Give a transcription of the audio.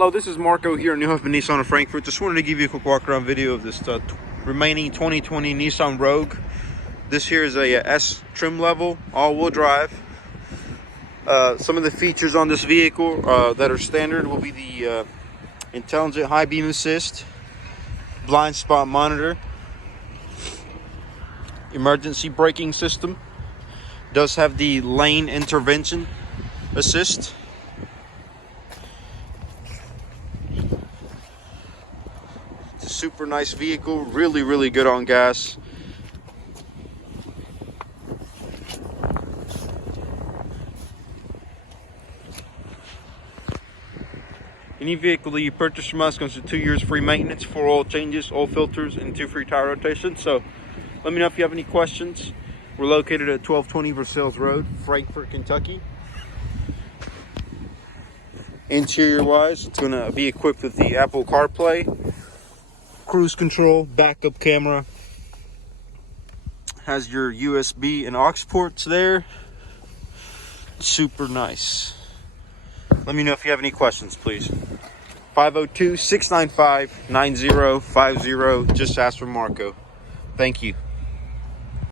Hello, this is Marco here in Huffman Nissan of Frankfort. Just wanted to give you a quick walk around video of this remaining 2020 Nissan Rogue. This here is a S trim level, all-wheel drive. Some of the features on this vehicle that are standard will be the intelligent high beam assist, blind spot monitor, emergency braking system, does have the lane intervention assist. It's a super nice vehicle, really good on gas. Any vehicle that you purchase from us comes with 2 years free maintenance, 4 oil changes, oil filters, and 2 free tire rotations. So let me know if you have any questions. We're located at 1220 Versailles Road, Frankfort, Kentucky. Interior wise, it's going to be equipped with the Apple CarPlay, cruise control, backup camera, has your USB and aux ports there. Super nice. Let me know if you have any questions, please. 502-695-9050. Just ask for Marco. Thank you.